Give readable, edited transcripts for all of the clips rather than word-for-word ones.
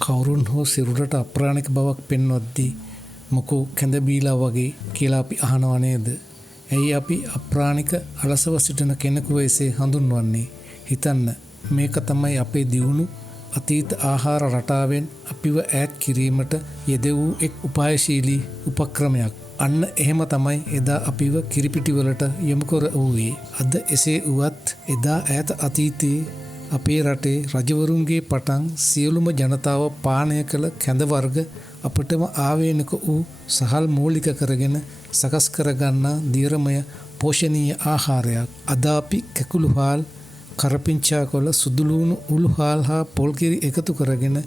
කවුරුන් හෝ සිරුරට අප්‍රාණික බවක් පෙන්වද්දී මොකෝ කැඳ බීලා වගේ කියලා අපි අහනවා නේද? ඇයි අපි අප්‍රාණික අලසව සිටින කෙනෙකු එසේ හඳුන්වන්නේ? හිතන්න, මේක තමයි අපේ දියුණු අතීත ආහාර රටාවෙන් අපිව ඈත් කිරීමට යෙදවූ එක් උපායශීලී උපක්‍රමයක්. අන්න එහෙම තමයි එදා අපිව කිරිපිටිවලට යොමු කර වූයේ. අද එසේ වුවත් එදා ඈත අතීතයේ අපේ රටේ රජවරුන්ගේ පටන් සියලුම ජනතාව පානය කළ කැඳ වර්ග අපටම ආවේනික වූ සහල් මූලික කරගෙන සකස් කරගන්නා දීර්ඝමය පෝෂණීය ආහාරයක්. අද අපි කැකුළුහාල්, කරපිංචා කොළ, සුදුලූණු, උළුහාල් හා පොල්කිරි එකතු කරගෙන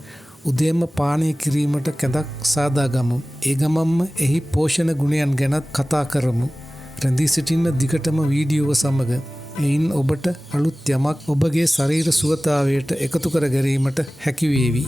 උදේම පානය කිරීමට කැඳක් සාදා ගමු. ඒ ගමම්ම එහි පෝෂණ ගුණයන් ගැනත් කතා කරමු. රැඳී සිටින්න දිගටම වීඩියෝව සමග. එයින් ඔබට අලුත් යමක් ඔබගේ ශරීර සුවතාවයට එකතු කර ගැනීමට හැකි වේවි.